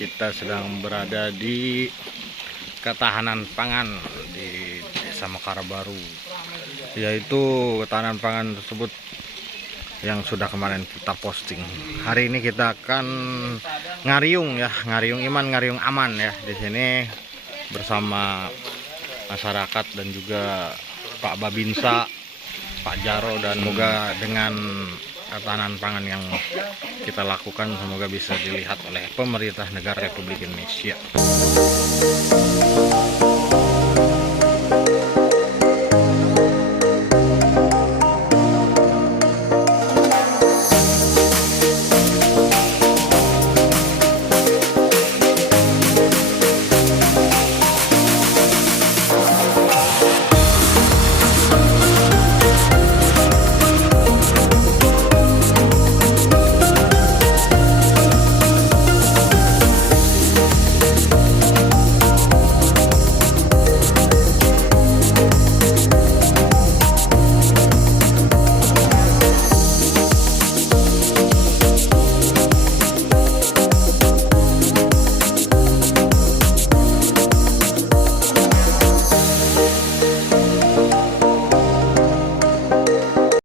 kita sedang berada di ketahanan pangan di Desa Mekar Baru, yaitu ketahanan pangan tersebut yang sudah kemarin kita posting. Hari ini kita akan ngariung ya, ngariung iman, ngariung aman ya di sini bersama masyarakat dan juga Pak Babinsa, Pak Jaro, dan semoga dengan ketahanan pangan yang kita lakukan semoga bisa dilihat oleh pemerintah negara Republik Indonesia.